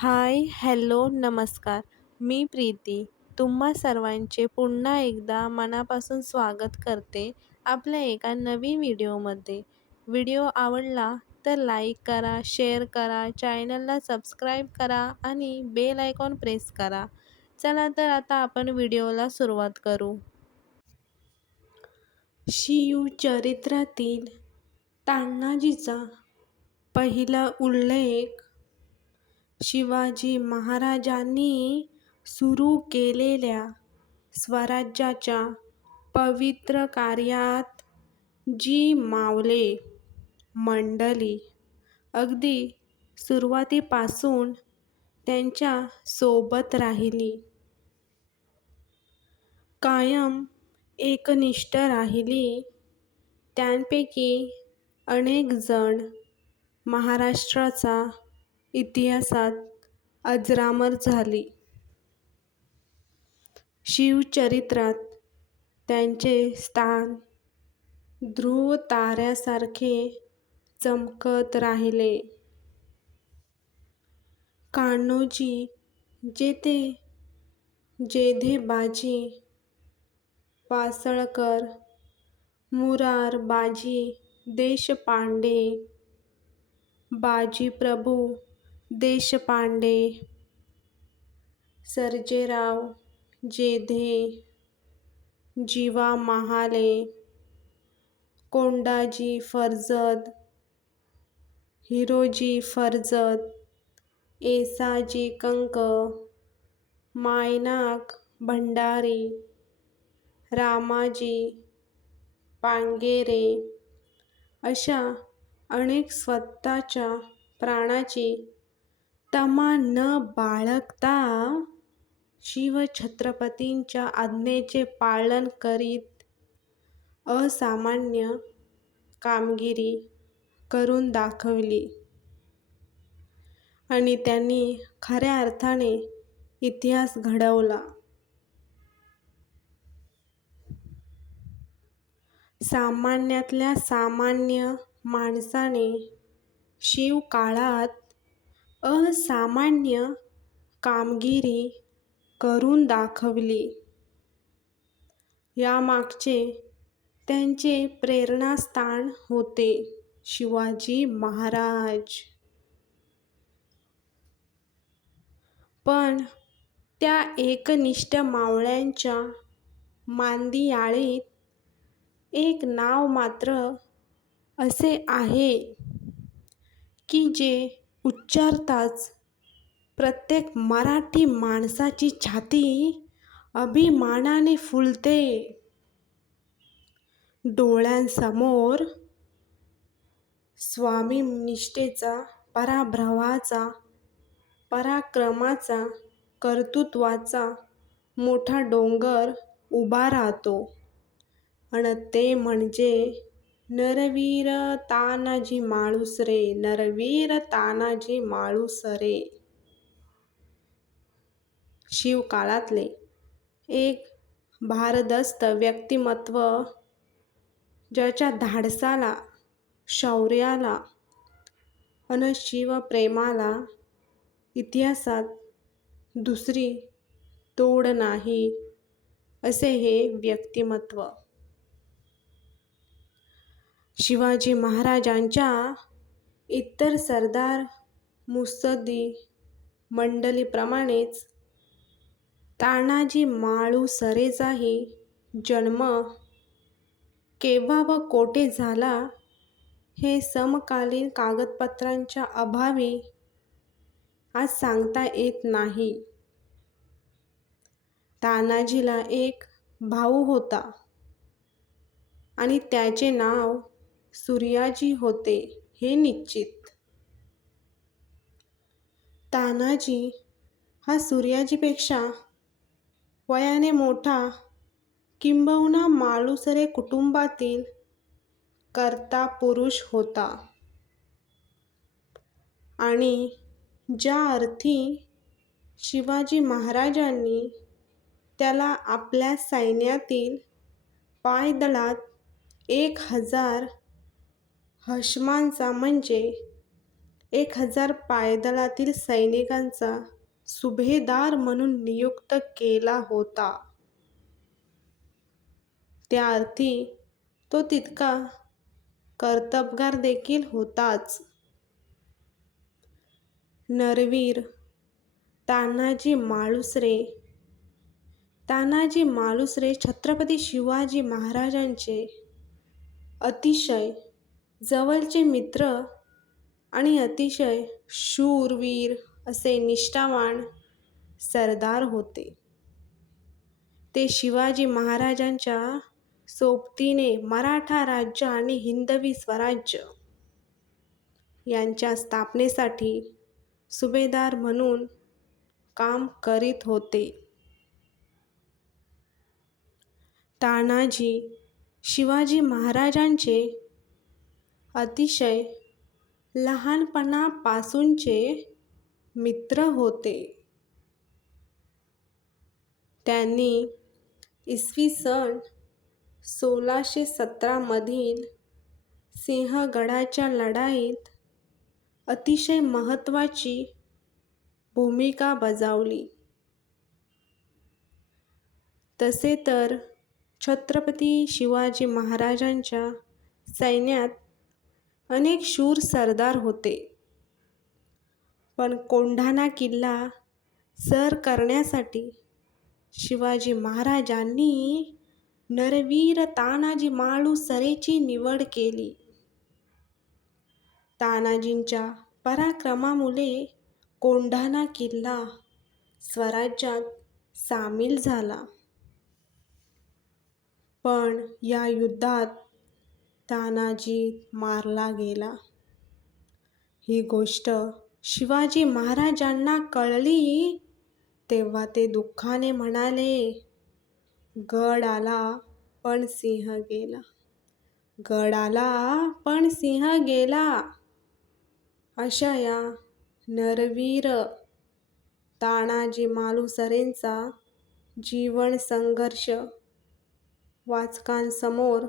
हाय, hello, नमस्कार. मी प्रीती. तुम्हा सर्वांचे पुन्हा एकदा मनापासून स्वागत करते आपल्या एका नवीन व्हिडिओमध्ये. व्हिडिओ आवडला तर लाईक करा, शेअर करा, चॅनलला सबस्क्राईब करा आणि बेल आयकॉन प्रेस करा. चला तर आता आपण व्हिडिओला सुरुवात करू. शिवचरित्रातील तान्हाजीचा पहिला उल्लेख शिवाजी महाराजांनी सुरू केलेल्या स्वराज्याच्या पवित्र कार्यात जी मावळे मंडळी अगदी सुरुवातीपासून त्यांच्या सोबत राहिली, कायम एकनिष्ठ राहिली, त्यांपैकी अनेक जण महाराष्ट्राचा इतिहासात अजरामर झाली. शिवचरित्रात त्यांचे स्थान ध्रुवताऱ्यासारखे चमकत राहिले. कान्होजी जेथे जेधेबाजी पासळकर, मुरारबाजी देशपांडे, बाजीप्रभू देशपांडे, सर्जेराव जेधे, जीवा महाले, कोंडाजी फर्जद, हिरोजी फर्जद, येसाजी कंक, मायनाक भंडारी, रामाजी पांगेरे अशा अनेक स्वतःच्या प्राणाची तमा न बाळगता शिवछत्रपतींच्या आज्ञेचे पालन करीत असामान्य कामगिरी करून दाखवली आणि त्यांनी खऱ्या अर्थाने इतिहास घडवला. सामान्यातल्या सामान्य माणसाने शिवकाळात असामान्य कामगिरी करून दाखवली. यामागचे त्यांचे प्रेरणास्थान होते शिवाजी महाराज. पण त्या एकनिष्ठ मावळ्यांच्या मांदियाळीत एक नाव मात्र असे आहे की जे उच्चारताच प्रत्येक मराठी माणसाची छाती अभिमानाने फुलते. डोळ्यांसमोर स्वामीनिष्ठेचा, पराभवाचा, पराक्रमाचा, कर्तृत्वाचा मोठा डोंगर उभा राहतो आणि ते म्हणजे नरवीर तानाजी मालुसरे. नरवीर तानाजी मालुसरे शिवकाळातले एक भारदस्त व्यक्तिमत्व, ज्याच्या धाडसाला, शौर्याला आणि शिवप्रेमाला इतिहासात दुसरी तोड नाही असे हे व्यक्तिमत्व. शिवाजी महाराजांच्या इतर सरदार मुत्सद्दी मंडळीप्रमाणेच तानाजी मालुसरेचाही जन्म केव्हा व कोठे झाला हे समकालीन कागदपत्रांच्या अभावी आज सांगता येत नाही. तानाजीला एक भाऊ होता आणि त्याचे नाव सूर्याजी होते हे निश्चित. तानाजी हा सूर्याजीपेक्षा वयाने मोठा, किंबहुना मालुसरे कुटुंबातील कर्ता पुरुष होता आणि ज्या अर्थी शिवाजी महाराजांनी त्याला आपल्या सैन्यातील पायदळात 1000 हशमांचा म्हणजे 1000 पायदळातील सैनिकांचा सुभेदार म्हणून नियुक्त केला होता. त्या अर्थी तो तितका कर्तबगार देखील होताच. नरवीर तानाजी मालुसरे छत्रपती शिवाजी महाराजांचे अतिशय जवळचे मित्र आणि अतिशय शूरवीर असे निष्ठावान सरदार होते. ते शिवाजी महाराजांच्या सोबतीने मराठा राज्य आणि हिंदवी स्वराज्य यांच्या स्थापनेसाठी सुभेदार म्हणून काम करीत होते. तानाजी शिवाजी महाराजांचे अतिशय लहानपणापासूनचे मित्र होते. त्यांनी IS 1617 मधील सिंहगडाच्या लढाईत अतिशय महत्त्वाची भूमिका बजावली. तसे तर छत्रपती शिवाजी महाराजांच्या सैन्यात अनेक शूर सरदार होते, पण कोंढाणा किल्ला सर करण्यासाठी शिवाजी महाराजांनी नरवीर तानाजी मालुसरेची निवड केली. तानाजींच्या पराक्रमामुळे कोंढाणा किल्ला स्वराज्यात सामील झाला. पण या युद्धात तानाजी मारला गेला. ही गोष्ट शिवाजी महाराजांना कळली तेव्हा ते दुःखाने म्हणाले, गड आला पण सिंह गेला, गड आला पण सिंह गेला. अशा या नरवीर तानाजी मालुसरेंचा जीवन संघर्ष वाचकांसमोर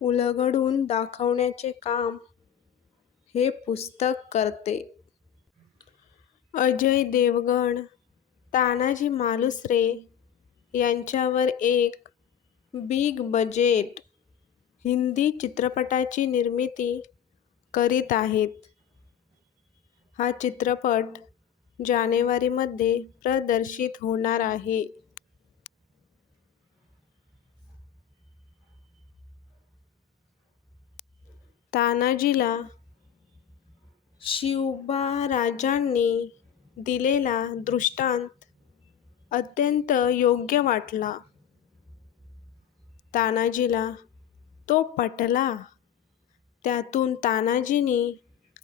उलगडून दाखवण्याचे काम हे पुस्तक करते. अजय देवगण तानाजी मालुसरे यांच्यावर एक बिग बजेट हिंदी चित्रपटाची निर्मिती करीत आहेत. हा चित्रपट जानेवारीमध्ये प्रदर्शित होणार आहे. तानाजीला शिवबाराजांनी दिलेला दृष्टांत अत्यंत योग्य वाटला. तानाजीला तो पटला. त्यातून तानाजींनी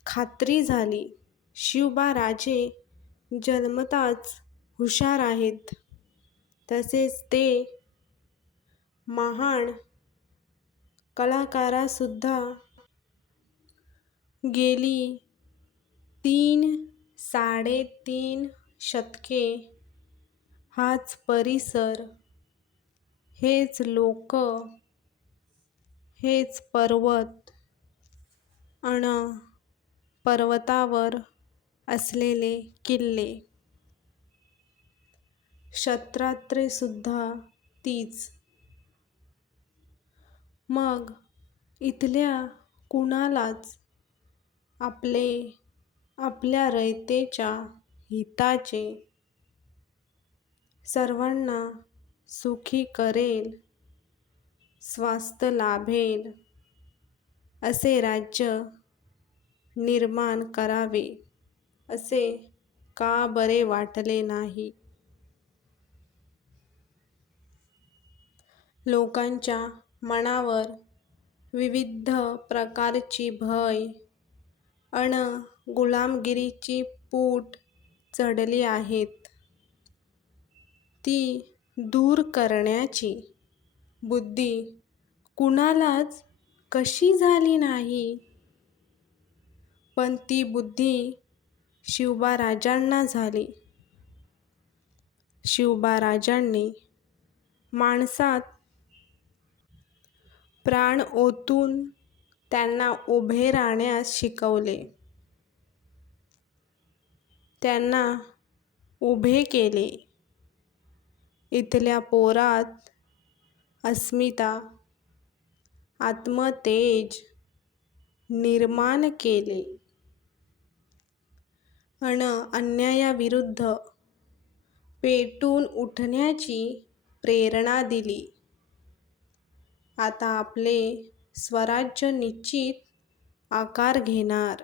खात्री झाली, शिवबाराजे जन्मताच हुशार आहेत. तसेच ते महान कलाकारसुद्धा. गेली 3-3.5 शतके हाच परिसर, हेच लोक, हेच पर्वत अन पर्वतावर असलेले किल्ले, क्षत्रात्रेसुद्धा तीच. मग इथल्या कुणालाच आपल्या रयतेच्या हिताचे, सर्वांना सुखी करेल, स्वास्थ्य लाभेल असे राज्य निर्माण करावे असे का बरे वाटले नाही? लोकांच्या मनावर विविध प्रकारची भय अन गुलामगिरीची पूट चढली आहेत. ती दूर करण्याची बुद्धी कुणालाच कशी झाली नाही? पण ती बुद्धी शिवबाराजांना झाली. शिवबाराजांनी माणसात प्राण ओतून त्यांना उभे राहण्यास शिकवले. त्यांना उभे केले. इथल्या पोरात अस्मिता, आत्मतेज निर्माण केले अन्यायाविरुद्ध पेटून उठण्याची प्रेरणा दिली. आता आपले स्वराज्य निश्चित आकार घेणार.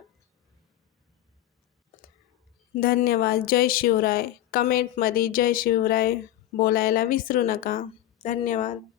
धन्यवाद. जय शिवराय. कमेंटमध्ये जय शिवराय बोलायला विसरू नका. धन्यवाद.